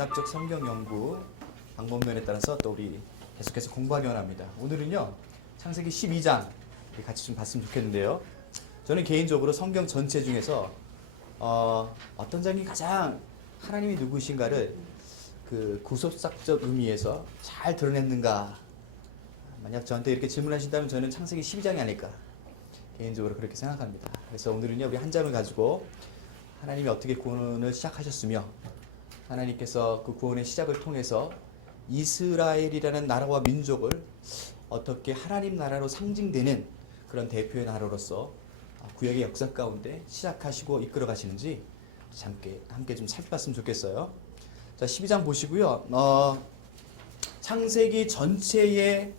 문학적 성경 연구 방법론에 따라서 또 우리 계속해서 공부하기 원합니다. 오늘은요 창세기 12장 같이 좀 봤으면 좋겠는데요. 저는 개인적으로 성경 전체 중에서 어, 어떤 장이 가장 하나님이 누구신가를 그 구속삭적 의미에서 잘 드러냈는가 만약 저한테 이렇게 질문하신다면 저는 창세기 12장이 아닐까 개인적으로 그렇게 생각합니다. 그래서 오늘은요 우리 한 장을 가지고 하나님이 어떻게 구원을 시작하셨으며 하나님께서 그 구원의 시작을 통해서 이스라엘이라는 나라와 민족을 어떻게 하나님 나라로 상징되는 그런 대표의 나라로서 구약의 역사 가운데 시작하시고 이끌어 가시는지 함께 함께 좀 살펴봤으면 좋겠어요. 자, 12장 보시고요. 어, 창세기 전체의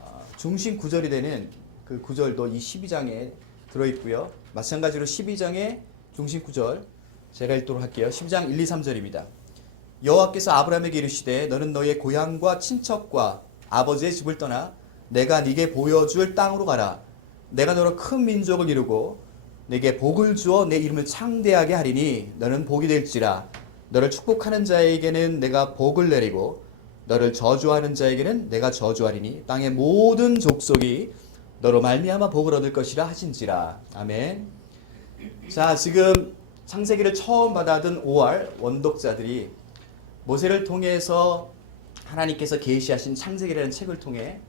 어, 중심 구절이 되는 그 구절도 이 12장에 들어 있고요. 마찬가지로 12장의 중심 구절 제가 읽도록 할게요. 12장 1, 2, 3절입니다. 여호와께서 아브라함에게 이르시되 너는 너의 고향과 친척과 아버지의 집을 떠나 내가 네게 보여줄 땅으로 가라. 내가 너로 큰 민족을 이루고 내게 복을 주어 내 이름을 창대하게 하리니 너는 복이 될지라. 너를 축복하는 자에게는 내가 복을 내리고 너를 저주하는 자에게는 내가 저주하리니 땅의 모든 족속이 너로 말미암아 복을 얻을 것이라 하신지라. 아멘. 자, 지금 창세기를 처음 받아든 5월 원독자들이 모세를 통해서 하나님께서 계시하신 창세기라는 책을 통해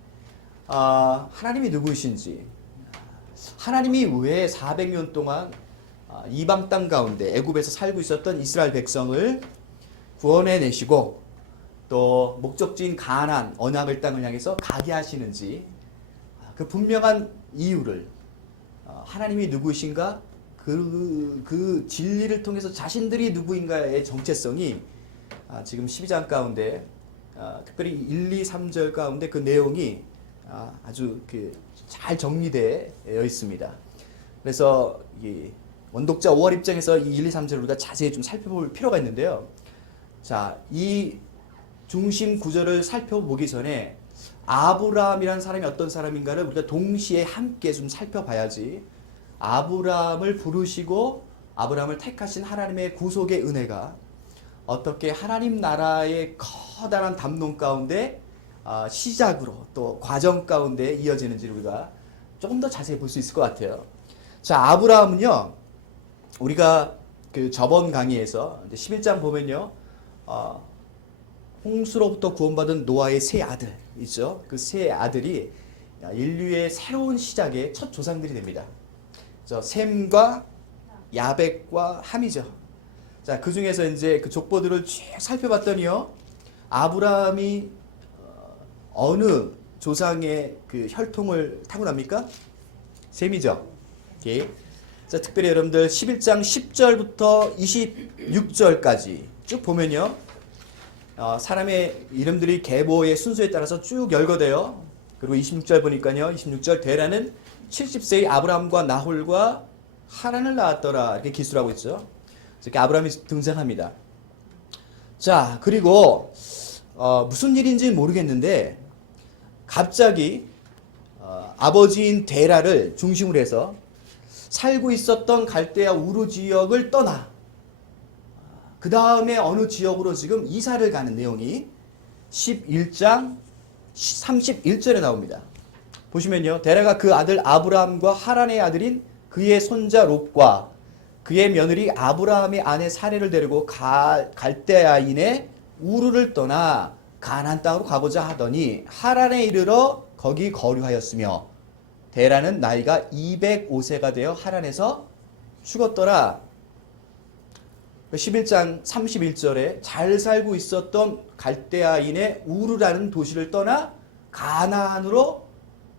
아, 하나님이 누구이신지 하나님이 왜 400년 동안 아, 이방 땅 가운데 애굽에서 살고 있었던 이스라엘 백성을 구원해 내시고 또 목적지인 가나안 언약의 땅을 향해서 가게 하시는지 아, 그 분명한 이유를 어, 하나님이 누구이신가 그, 그 진리를 통해서 자신들이 누구인가의 정체성이 아, 지금 12장 가운데 아, 특별히 1, 2, 3절 가운데 그 내용이 아, 아주 그 잘 정리되어 있습니다. 그래서 이 원독자 5월 입장에서 이 1, 2, 3절을 우리가 자세히 좀 살펴볼 필요가 있는데요. 자, 이 중심 구절을 살펴보기 전에 아브라함이라는 사람이 어떤 사람인가를 우리가 동시에 함께 좀 살펴봐야지 아브라함을 부르시고 아브라함을 택하신 하나님의 구속의 은혜가 어떻게 하나님 나라의 커다란 담론 가운데 아, 시작으로 또 과정 가운데 이어지는지 우리가 조금 더 자세히 볼 수 있을 것 같아요. 자, 아브라함은요, 우리가 그 저번 강의에서 이제 11장 보면요, 어, 홍수로부터 구원받은 노아의 세 아들 있죠. 그 세 아들이 인류의 새로운 시작의 첫 조상들이 됩니다. 저 셈과 야백과 함이죠. 자, 그 중에서 이제 그 족보들을 쭉 살펴봤더니요. 아브라함이 어, 어느 조상의 그 혈통을 타고납니까? 셈이죠. 오케이. 자, 특별히 여러분들 11장 10절부터 26절까지 쭉 보면요. 어, 사람의 이름들이 계보의 순서에 따라서 쭉 열거돼요. 그리고 26절 보니까요. 26절 대라는 70세의 아브라함과 나홀과 하란을 낳았더라. 이렇게 기술하고 있죠. 이렇게 아브라함이 등장합니다. 자, 그리고 어, 무슨 일인지 모르겠는데 갑자기 어, 아버지인 데라를 중심으로 해서 살고 있었던 갈대아 우루 지역을 떠나 그 다음에 어느 지역으로 지금 이사를 가는 내용이 11장 31절에 나옵니다. 보시면요. 데라가 그 아들 아브라함과 하란의 아들인 그의 손자 롯과 그의 며느리 아브라함의 아내 사례를 데리고 가, 갈대아인의 우르를 떠나 가나안 땅으로 가고자 하더니 하란에 이르러 거기 거류하였으며 데라는 나이가 205세가 되어 하란에서 죽었더라. 11장 31절에 잘 살고 있었던 갈대아인의 우르라는 도시를 떠나 가나안으로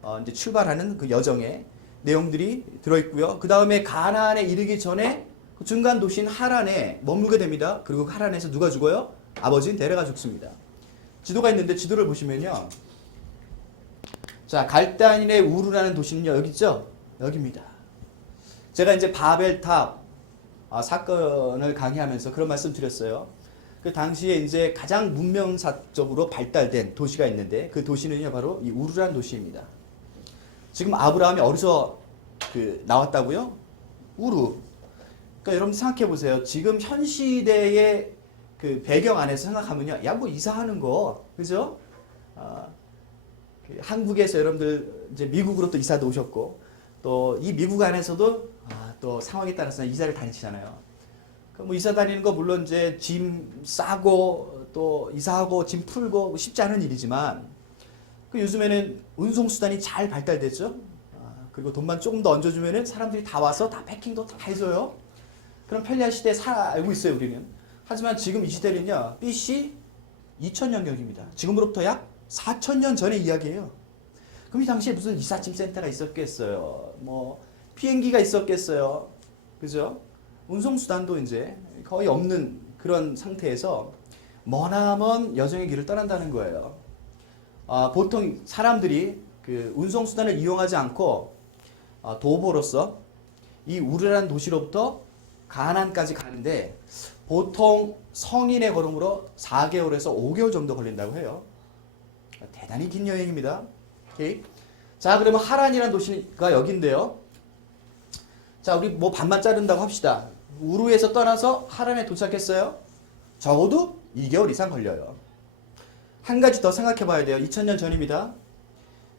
어 이제 출발하는 그 여정에 내용들이 들어있고요. 그 다음에 가나안에 이르기 전에 그 중간 도시인 하란에 머물게 됩니다. 그리고 그 하란에서 누가 죽어요? 아버지인 데레가 죽습니다. 지도가 있는데 지도를 보시면요. 자, 갈대아인의 우르라는 도시는요. 여기 있죠? 여기입니다. 제가 이제 바벨탑 아, 사건을 강의하면서 그런 말씀 드렸어요. 그 당시에 이제 가장 문명사적으로 발달된 도시가 있는데 그 도시는요 바로 이 우르란 도시입니다. 지금 아브라함이 어디서 그 나왔다고요? 우르. 그러니까 여러분 생각해 보세요. 지금 현 시대의 그 배경 안에서 생각하면요. 야, 뭐 이사하는 거, 그죠? 아, 그 한국에서 여러분들 이제 미국으로 또 이사도 오셨고, 또 이 미국 안에서도 아, 또 상황에 따라서 이사를 다니시잖아요. 그뭐 이사 다니는 거 물론 이제 짐 싸고 또 이사하고 짐 풀고 쉽지 않은 일이지만 그 요즘에는 운송 수단이 잘 발달됐죠. 아, 그리고 돈만 조금 더 얹어주면은 사람들이 다 와서 다 패킹도 다 해줘요. 그런 편리한 시대에 살고 있어요 우리는. 하지만 지금 이 시대는요 BC 2000년경입니다. 지금으로부터 약 4000년 전의 이야기예요. 그럼 이 당시에 무슨 이삿짐 센터가 있었겠어요? 뭐 비행기가 있었겠어요? 그죠? 운송 수단도 이제 거의 없는 그런 상태에서 머나먼 여정의 길을 떠난다는 거예요. 아, 보통 사람들이 그 운송 수단을 이용하지 않고 아, 도보로서 이 우르란 도시로부터 가난까지 가는데 보통 성인의 걸음으로 4개월에서 5개월 정도 걸린다고 해요. 대단히 긴 여행입니다. 오케이. 자, 그러면 하란이라는 도시가 여기인데요. 자, 우리 뭐 반만 자른다고 합시다. 우루에서 떠나서 하란에 도착했어요. 적어도 2개월 이상 걸려요. 한 가지 더 생각해 봐야 돼요. 2000년 전입니다.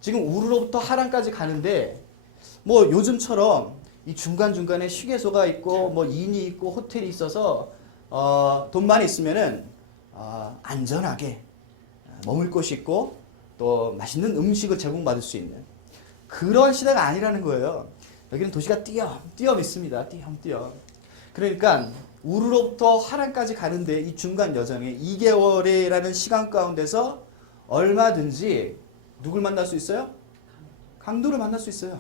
지금 우루로부터 하란까지 가는데 뭐 요즘처럼 이 중간중간에 휴게소가 있고 뭐 인이 있고 호텔이 있어서 어, 돈만 있으면은 어, 안전하게 머물 곳이 있고 또 맛있는 음식을 제공받을 수 있는 그런 시대가 아니라는 거예요. 여기는 도시가 띄엄띄엄 있습니다. 띄엄띄엄. 그러니까 우르로부터 하란까지 가는데 이 중간 여정에 2개월이라는 시간 가운데서 얼마든지 누굴 만날 수 있어요? 강도를 만날 수 있어요.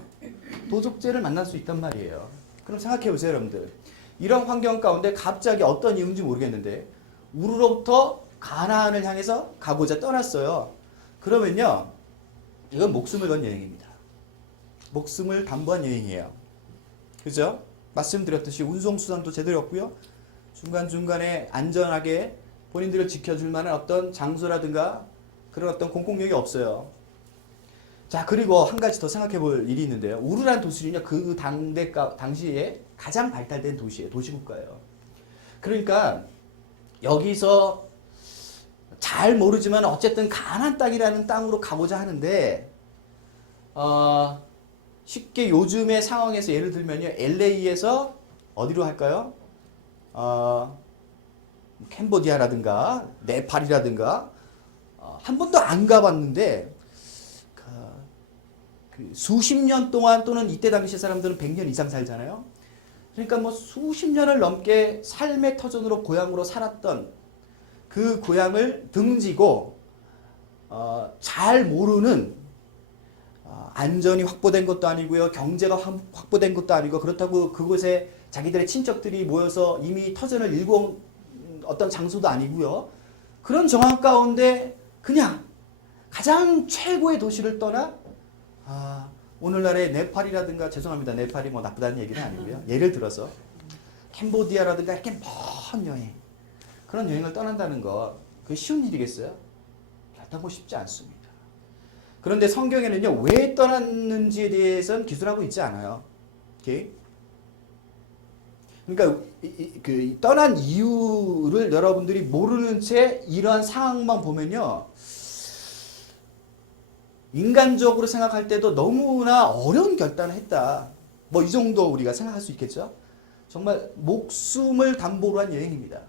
도적죄를 만날 수 있단 말이에요. 그럼 생각해 보세요, 여러분들. 이런 환경 가운데 갑자기 어떤 이유인지 모르겠는데 우르로부터 가나안을 향해서 가고자 떠났어요. 그러면요, 이건 목숨을 건 여행입니다. 목숨을 담보한 여행이에요. 그죠? 말씀드렸듯이 운송수단도 제대로 없고요. 중간중간에 안전하게 본인들을 지켜줄 만한 어떤 장소라든가 그런 어떤 공공력이 없어요. 자, 그리고 한 가지 더 생각해 볼 일이 있는데요. 우르란 도시는요, 그 당대, 당시에 가장 발달된 도시예요. 도시국가예요. 그러니까 여기서 잘 모르지만 어쨌든 가난 땅이라는 땅으로 가고자 하는데, 어, 쉽게 요즘의 상황에서 예를 들면요, LA에서 어디로 할까요? 어, 캄보디아라든가 네팔이라든가 어, 한 번도 안 가봤는데 그, 그 수십 년 동안 또는 이때 당시 사람들은 100년 이상 살잖아요. 그러니까 뭐 수십 년을 넘게 삶의 터전으로 고향으로 살았던 그 고향을 등지고 어, 잘 모르는 어, 안전이 확보된 것도 아니고요. 경제가 확- 확보된 것도 아니고 그렇다고 그곳에 자기들의 친척들이 모여서 이미 터전을 일궈 어떤 장소도 아니고요. 그런 정황 가운데 그냥 가장 최고의 도시를 떠나 아, 오늘날의 네팔이라든가 죄송합니다. 네팔이 뭐 나쁘다는 얘기는 아니고요. 예를 들어서 캄보디아라든가 이렇게 먼 여행 그런 여행을 떠난다는 거 그게 쉬운 일이겠어요? 결단코 쉽지 않습니다. 그런데 성경에는요 왜 떠났는지에 대해서는 기술하고 있지 않아요. 오케이? 그러니까 그 떠난 이유를 여러분들이 모르는 채 이러한 상황만 보면요 인간적으로 생각할 때도 너무나 어려운 결단을 했다. 뭐 이 정도 우리가 생각할 수 있겠죠. 정말 목숨을 담보로 한 여행입니다.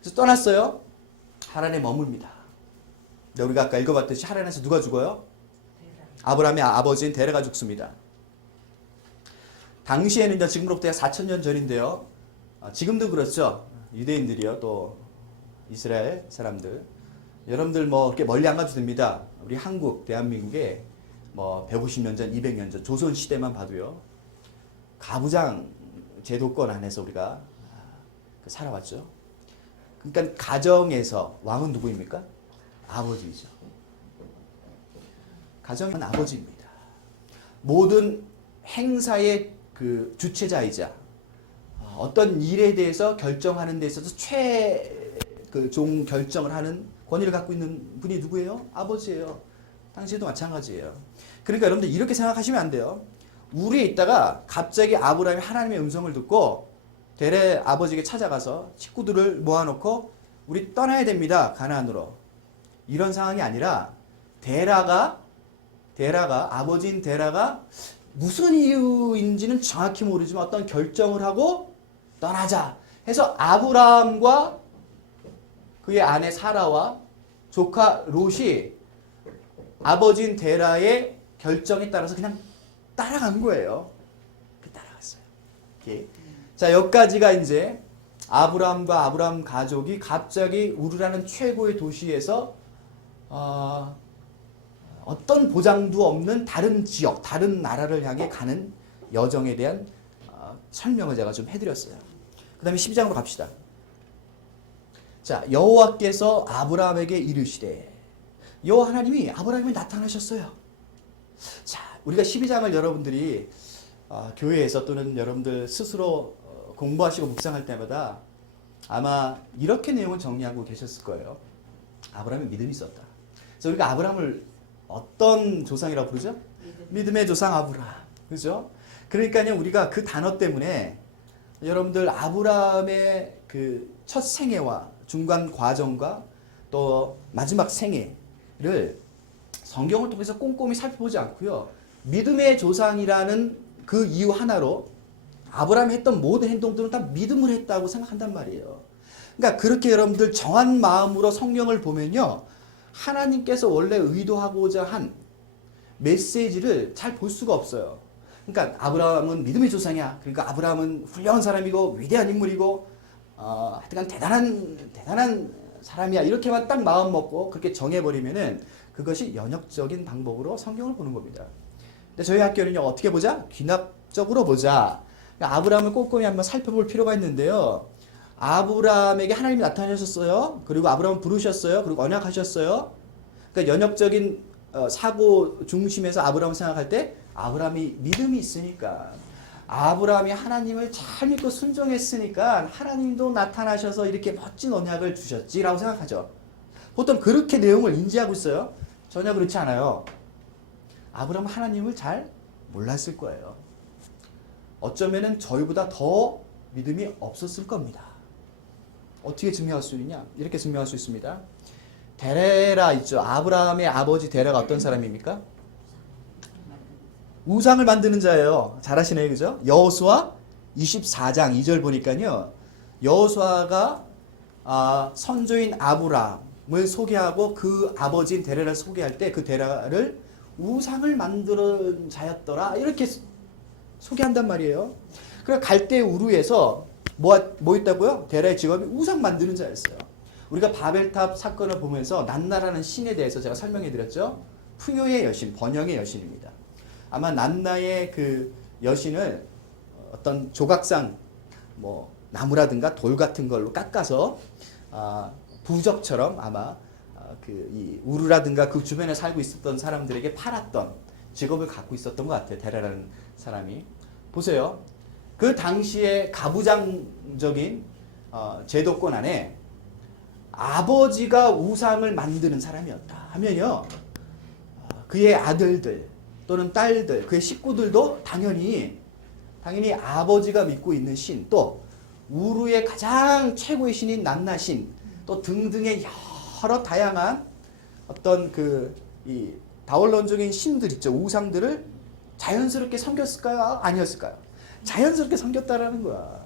그래서 떠났어요. 하란에 머뭅니다. 근데 우리가 아까 읽어봤듯이 하란에서 누가 죽어요? 아브라함의 아버지인 데레가 죽습니다. 당시에는 이제 지금으로부터 약 4천년 전인데요. 아, 지금도 그렇죠. 유대인들이요. 또 이스라엘 사람들. 여러분들 뭐 이렇게 멀리 안 가도 됩니다. 우리 한국, 대한민국에 뭐 150년 전, 200년 전 조선 시대만 봐도요. 가부장 제도권 안에서 우리가 그 살아왔죠. 그러니까 가정에서 왕은 누구입니까? 아버지죠. 가정은 아버지입니다. 모든 행사의 그 주체자이자 어, 어떤 일에 대해서 결정하는 데 있어서 최그종 결정을 하는 권위를 갖고 있는 분이 누구예요? 아버지예요. 당시에도 마찬가지예요. 그러니까 여러분들 이렇게 생각하시면 안 돼요. 우리에 있다가 갑자기 아브라함이 하나님의 음성을 듣고 데레 아버지에게 찾아가서 식구들을 모아놓고 우리 떠나야 됩니다. 가나안으로. 이런 상황이 아니라 데라가 데라가 아버지인 데라가 무슨 이유인지는 정확히 모르지만 어떤 결정을 하고 떠나자 해서 아브라함과 그의 아내 사라와 조카 롯이 아버지인 데라의 결정에 따라서 그냥 따라간 거예요. 그 따라갔어요. 오케이. 자 여기까지가 이제 아브라함과 아브라함 가족이 갑자기 우르라는 최고의 도시에서 어, 어떤 보장도 없는 다른 지역, 다른 나라를 향해 가는 여정에 대한 어, 설명을 제가 좀 해드렸어요. 그 다음에 12장으로 갑시다. 자 여호와께서 아브라함에게 이르시되 여호와 하나님이 아브라함에 나타나셨어요. 자 우리가 12장을 여러분들이 어, 교회에서 또는 여러분들 스스로 어, 공부하시고 묵상할 때마다 아마 이렇게 내용을 정리하고 계셨을 거예요. 아브라함이 믿음이 있었다. 그래서 우리가 아브라함을 어떤 조상이라고 부르죠? 믿음의 조상 아브라함. 그죠? 그러니까요, 우리가 그 단어 때문에 여러분들 아브라함의 그 첫 생애와 중간 과정과 또 마지막 생애를 성경을 통해서 꼼꼼히 살펴보지 않고요. 믿음의 조상이라는 그 이유 하나로 아브라함이 했던 모든 행동들은 다 믿음을 했다고 생각한단 말이에요. 그러니까 그렇게 여러분들 정한 마음으로 성경을 보면요. 하나님께서 원래 의도하고자 한 메시지를 잘 볼 수가 없어요. 그러니까 아브라함은 믿음의 조상이야. 그러니까 아브라함은 훌륭한 사람이고 위대한 인물이고 어, 하여튼간 대단한 대단한 사람이야. 이렇게만 딱 마음 먹고 그렇게 정해버리면은 그것이 연역적인 방법으로 성경을 보는 겁니다. 근데 저희 학교는요 어떻게 보자? 귀납적으로 보자. 그러니까 아브라함을 꼼꼼히 한번 살펴볼 필요가 있는데요. 아브라함에게 하나님이 나타나셨어요. 그리고 아브라함 부르셨어요. 그리고 언약하셨어요. 그러니까 연역적인 어, 사고 중심에서 아브라함을 생각할 때 아브라함이 믿음이 있으니까 아브라함이 하나님을 잘 믿고 순종했으니까 하나님도 나타나셔서 이렇게 멋진 언약을 주셨지라고 생각하죠. 보통 그렇게 내용을 인지하고 있어요. 전혀 그렇지 않아요. 아브라함은 하나님을 잘 몰랐을 거예요. 어쩌면은 저희보다 더 믿음이 없었을 겁니다. 어떻게 증명할 수 있냐? 이렇게 증명할 수 있습니다. 데레라 있죠. 아브라함의 아버지 데레가 어떤 사람입니까? 우상을 만드는 자예요. 잘하시네요. 그죠? 여호수아 24장 2절 보니까요. 여호수아가 아, 선조인 아브라함을 소개하고 그 아버지인 데레를 소개할 때 그 데레를 우상을 만드는 자였더라. 이렇게 소개한단 말이에요. 그래 갈대 우르에서 뭐, 뭐 있다고요? 데라의 직업이 우상 만드는 자였어요. 우리가 바벨탑 사건을 보면서 난나라는 신에 대해서 제가 설명해 드렸죠. 풍요의 여신, 번영의 여신입니다. 아마 난나의 그 여신을 어떤 조각상 뭐 나무라든가 돌 같은 걸로 깎아서 아, 부적처럼 아마 아, 그이 우르라든가 그 주변에 살고 있었던 사람들에게 팔았던 직업을 갖고 있었던 것 같아요. 데라라는 사람이 보세요. 그 당시에 가부장적인 어, 제도권 안에 아버지가 우상을 만드는 사람이었다 하면요 어, 그의 아들들 또는 딸들 그의 식구들도 당연히 당연히 아버지가 믿고 있는 신 또 우루의 가장 최고의 신인 난나신 또 등등의 여러 다양한 어떤 그 이 다원론적인 신들 있죠. 우상들을 자연스럽게 섬겼을까요? 아니었을까요 자연스럽게 섬겼다라는 거야.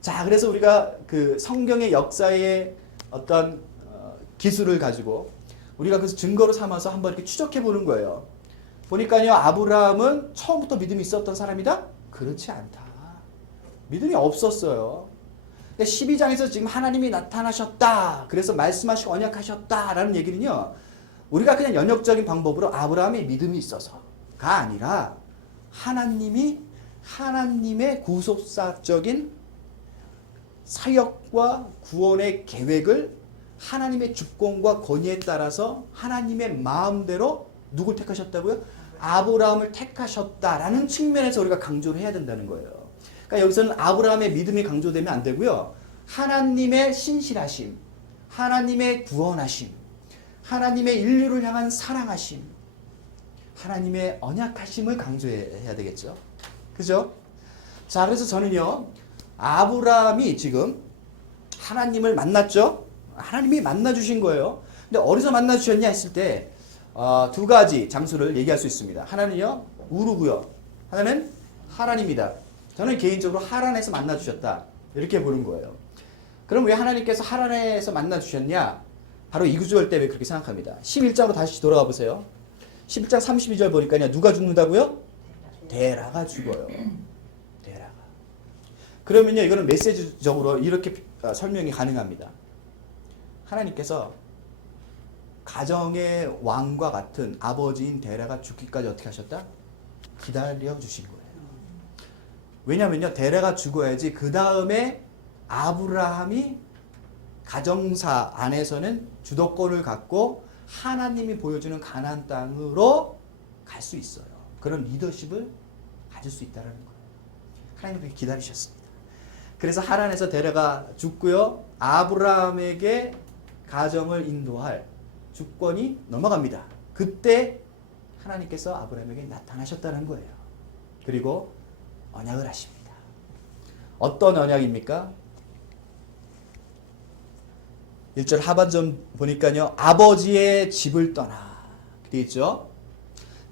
자, 그래서 우리가 그 성경의 역사의 어떤 어, 기술을 가지고 우리가 그래서 증거로 삼아서 한번 이렇게 추적해 보는 거예요. 보니까요, 아브라함은 처음부터 믿음이 있었던 사람이다? 그렇지 않다. 믿음이 없었어요. 12장에서 지금 하나님이 나타나셨다. 그래서 말씀하시고 언약하셨다라는 얘기는요, 우리가 그냥 연역적인 방법으로 아브라함의 믿음이 있어서가 아니라 하나님이 하나님의 구속사적인 사역과 구원의 계획을 하나님의 주권과 권위에 따라서 하나님의 마음대로 누굴 택하셨다고요? 아브라함을 택하셨다라는 측면에서 우리가 강조를 해야 된다는 거예요. 그러니까 여기서는 아브라함의 믿음이 강조되면 안 되고요. 하나님의 신실하심, 하나님의 구원하심, 하나님의 인류를 향한 사랑하심, 하나님의 언약하심을 강조해야 되겠죠. 그죠? 자, 그래서 저는요, 아브라함이 지금 하나님을 만났죠? 하나님이 만나 주신 거예요. 근데 어디서 만나 주셨냐 했을 때 어, 두 가지 장소를 얘기할 수 있습니다. 하나는요 우르고요. 하나는 하란입니다. 저는 개인적으로 하란에서 만나 주셨다 이렇게 보는 거예요. 그럼 왜 하나님께서 하란에서 만나 주셨냐? 바로 이 구절 때문에 그렇게 생각합니다. 11장으로 다시 돌아가 보세요. 11장 32절 보니까요. 누가 죽는다고요? 데라가 죽어요. 데라가. 그러면요. 이거는 메시지적으로 이렇게 어, 설명이 가능합니다. 하나님께서 가정의 왕과 같은 아버지인 데라가 죽기까지 어떻게 하셨다? 기다려 주신 거예요. 왜냐면요. 데라가 죽어야지 그 다음에 아브라함이 가정사 안에서는 주도권을 갖고 하나님이 보여주는 가나안 땅으로 갈 수 있어요. 그런 리더십을 가질 수 있다는 거예요. 하나님 그렇게 기다리셨습니다. 그래서 하란에서 데려가 죽고요. 아브라함에게 가정을 인도할 주권이 넘어갑니다. 그때 하나님께서 아브라함에게 나타나셨다는 거예요. 그리고 언약을 하십니다. 어떤 언약입니까? 1절 하반전 보니까요. 아버지의 집을 떠나. 되어 있죠?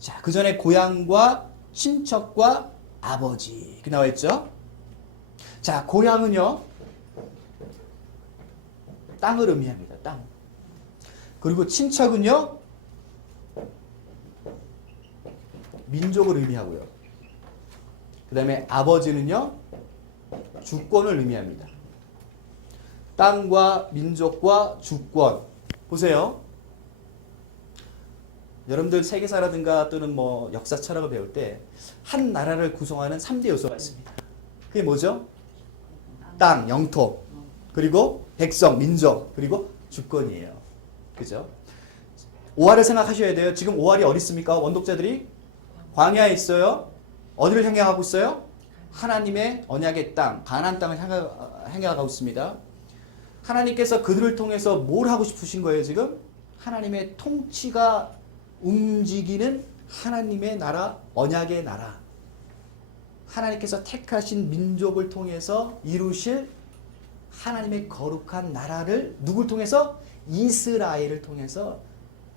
자, 그 전에 고향과 친척과 아버지. 이렇게 나와 있죠? 자, 고향은요. 땅을 의미합니다. 땅. 그리고 친척은요. 민족을 의미하고요. 그 다음에 아버지는요. 주권을 의미합니다. 땅과 민족과 주권. 보세요. 여러분들 세계사라든가 또는 뭐 역사 철학을 배울 때 한 나라를 구성하는 3대 요소가 있습니다. 그게 뭐죠? 땅, 영토, 그리고 백성, 민족, 그리고 주권이에요. 그죠? 오할을 생각하셔야 돼요. 지금 오할이 어디 있습니까? 원독자들이 광야에 있어요. 어디를 향해 가고 있어요? 하나님의 언약의 땅, 가나안 땅을 향해, 향해 가고 있습니다. 하나님께서 그들을 통해서 뭘 하고 싶으신 거예요, 지금? 하나님의 통치가 움직이는 하나님의 나라, 언약의 나라. 하나님께서 택하신 민족을 통해서 이루실 하나님의 거룩한 나라를 누굴 통해서? 이스라엘을 통해서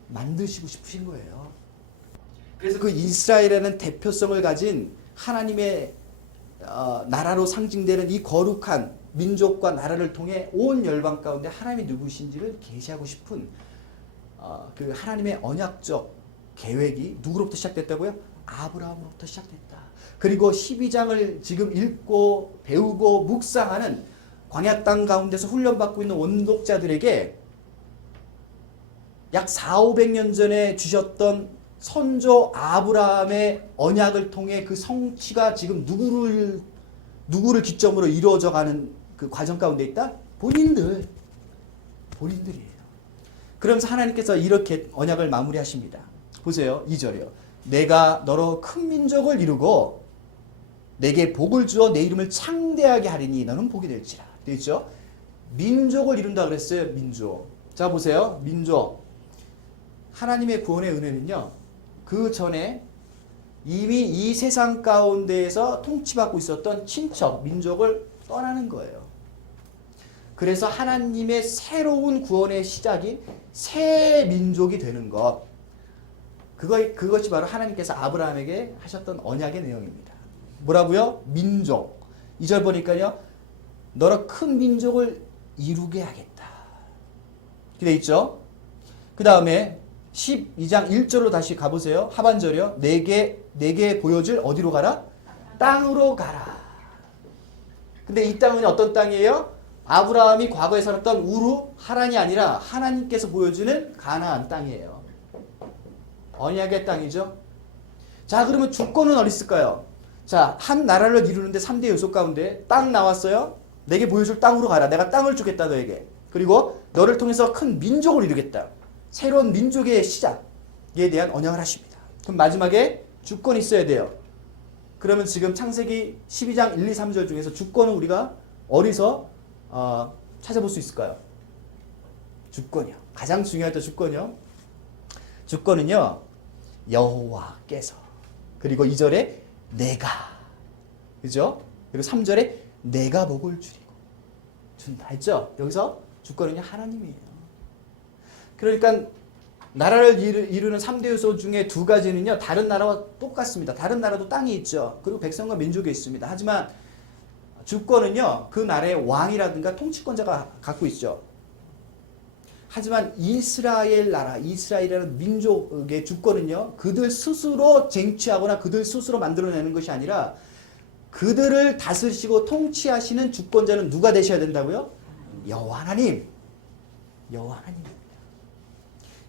만드시고 싶으신 거예요. 그래서 그 이스라엘이라는 대표성을 가진 하나님의 어, 나라로 상징되는 이 거룩한 민족과 나라를 통해 온 열방 가운데 하나님이 누구신지를 계시하고 싶은 어, 그 하나님의 언약적 계획이 누구로부터 시작됐다고요? 아브라함으로부터 시작됐다. 그리고 12장을 지금 읽고 배우고 묵상하는 광야 땅 가운데서 훈련받고 있는 원독자들에게 약 4, 500년 전에 주셨던 선조 아브라함의 언약을 통해 그 성취가 지금 누구를 누구를 기점으로 이루어져 가는 그 과정 가운데 있다? 본인들. 본인들이에요. 그러면서 하나님께서 이렇게 언약을 마무리하십니다. 보세요. 2절이요. 내가 너로 큰 민족을 이루고 내게 복을 주어 내 이름을 창대하게 하리니 너는 복이 될지라. 되죠? 민족을 이룬다 그랬어요. 민족. 자 보세요. 민족. 하나님의 구원의 은혜는요. 그 전에 이미 이 세상 가운데에서 통치받고 있었던 친척, 민족을 떠나는 거예요. 그래서 하나님의 새로운 구원의 시작인 새 민족이 되는 것. 그거, 그것이 바로 하나님께서 아브라함에게 하셨던 언약의 내용입니다. 뭐라고요? 민족. 2절 보니까요. 너로 큰 민족을 이루게 하겠다. 돼 있죠? 그 다음에 12장 1절로 다시 가보세요. 하반절이요. 내게, 내게 보여줄 어디로 가라? 땅으로 가라. 근데 이 땅은 어떤 땅이에요? 아브라함이 과거에 살았던 우루, 하란이 아니라 하나님께서 보여주는 가나안 땅이에요. 언약의 땅이죠. 자, 그러면 주권은 어디 있을까요? 자, 한 나라를 이루는데 3대 요소 가운데 땅 나왔어요. 내게 보여줄 땅으로 가라. 내가 땅을 주겠다 너에게. 그리고 너를 통해서 큰 민족을 이루겠다. 새로운 민족의 시작에 대한 언약을 하십니다. 그럼 마지막에 주권이 있어야 돼요. 그러면 지금 창세기 12장 1, 2, 3절 중에서 주권은 우리가 어디서 어, 찾아볼 수 있을까요? 주권이요. 가장 중요한 주권이요. 주권은요. 여호와께서 그리고 2절에 내가 그죠? 그리고 3절에 내가 복을 주리고 준다 했죠? 여기서 주권은요 하나님이에요. 그러니까 나라를 이루, 이루 는 3대 요소 중에 두 가지는요 다른 나라와 똑같습니다. 다른 나라도 땅이 있죠. 그리고 백성과 민족이 있습니다. 하지만 주권은요 그 나라의 왕이라든가 통치권자가 갖고 있죠. 하지만 이스라엘 나라, 이스라엘이라는 민족의 주권은요, 그들 스스로 쟁취하거나 그들 스스로 만들어내는 것이 아니라 그들을 다스리시고 통치하시는 주권자는 누가 되셔야 된다고요? 여호와 하나님. 여호와 하나님입니다.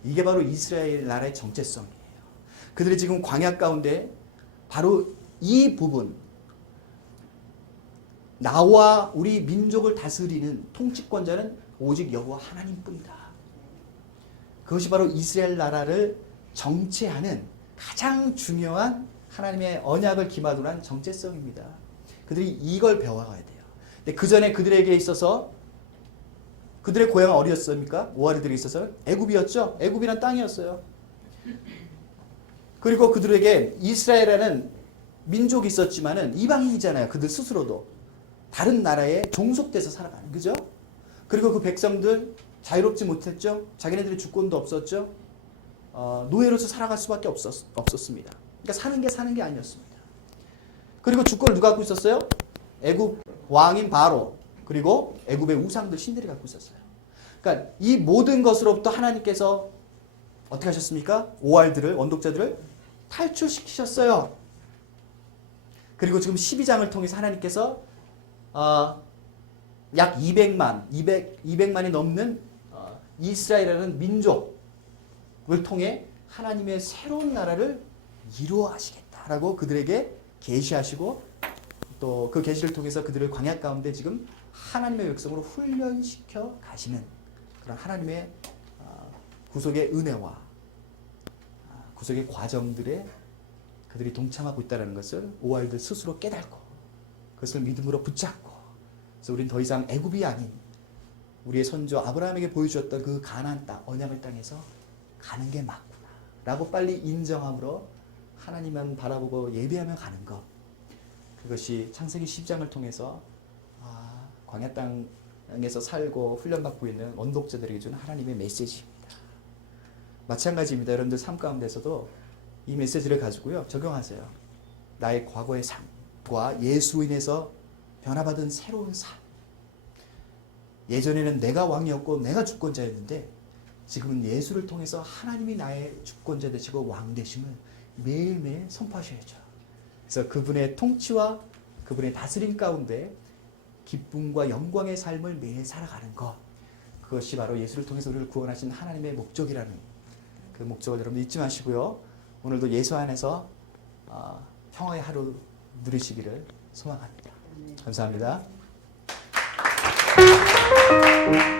이게 바로 이스라엘 나라의 정체성이에요. 그들이 지금 광야 가운데 바로 이 부분 나와 우리 민족을 다스리는 통치권자는 오직 여호와 하나님뿐이다. 그것이 바로 이스라엘 나라를 정체하는 가장 중요한 하나님의 언약을 기반으로 한 정체성입니다. 그들이 이걸 배워가야 돼요. 근데 그 전에 그들에게 있어서 그들의 고향은 어디였습니까? 오아리들에 있어서 애굽이었죠. 애굽이란 땅이었어요. 그리고 그들에게 이스라엘이라는 민족이 있었지만은 이방인이잖아요. 그들 스스로도 다른 나라에 종속돼서 살아가는 그죠? 그리고 그 백성들 자유롭지 못했죠. 자기네들의 주권도 없었죠. 어, 노예로서 살아갈 수밖에 없었, 없었습니다. 그러니까 사는 게 사는 게 아니었습니다. 그리고 주권을 누가 갖고 있었어요? 애굽 왕인 바로 그리고 애굽의 우상들 신들이 갖고 있었어요. 그러니까 이 모든 것으로부터 하나님께서 어떻게 하셨습니까? 오알들을 원독자들을 탈출시키셨어요. 그리고 지금 12장을 통해서 하나님께서 어, 약 200만, 200, 200만이 넘는 어, 이스라엘이라는 민족을 통해 하나님의 새로운 나라를 이루어 하시겠다라고 그들에게 계시하시고 또 그 계시를 통해서 그들을 광야 가운데 지금 하나님의 백성으로 훈련시켜 가시는 그런 하나님의 어, 구속의 은혜와 아, 구속의 과정들에 그들이 동참하고 있다는 것을 오알들 스스로 깨닫고 그것을 믿음으로 붙잡고 그래서 우리는 더 이상 애굽이 아닌 우리의 선조 아브라함에게 보여주었던 그 가나안 땅 언약의 땅에서 가는 게 맞구나 라고 빨리 인정함으로 하나님만 바라보고 예배하며 가는 것 그것이 창세기 10장을 통해서 아, 광야 땅에서 살고 훈련받고 있는 원독자들에게 주는 하나님의 메시지입니다. 마찬가지입니다. 여러분들 삶 가운데서도 이 메시지를 가지고요 적용하세요. 나의 과거의 삶과 예수로 인해서 변화받은 새로운 삶. 예전에는 내가 왕이었고 내가 주권자였는데 지금은 예수를 통해서 하나님이 나의 주권자 되시고 왕 되심을 매일매일 선포하셔야죠. 그래서 그분의 통치와 그분의 다스림 가운데 기쁨과 영광의 삶을 매일 살아가는 것. 그것이 바로 예수를 통해서 우리를 구원하신 하나님의 목적이라는 그 목적을 여러분 잊지 마시고요. 오늘도 예수 안에서 어, 평화의 하루 누리시기를 소망합니다. 감사합니다. Música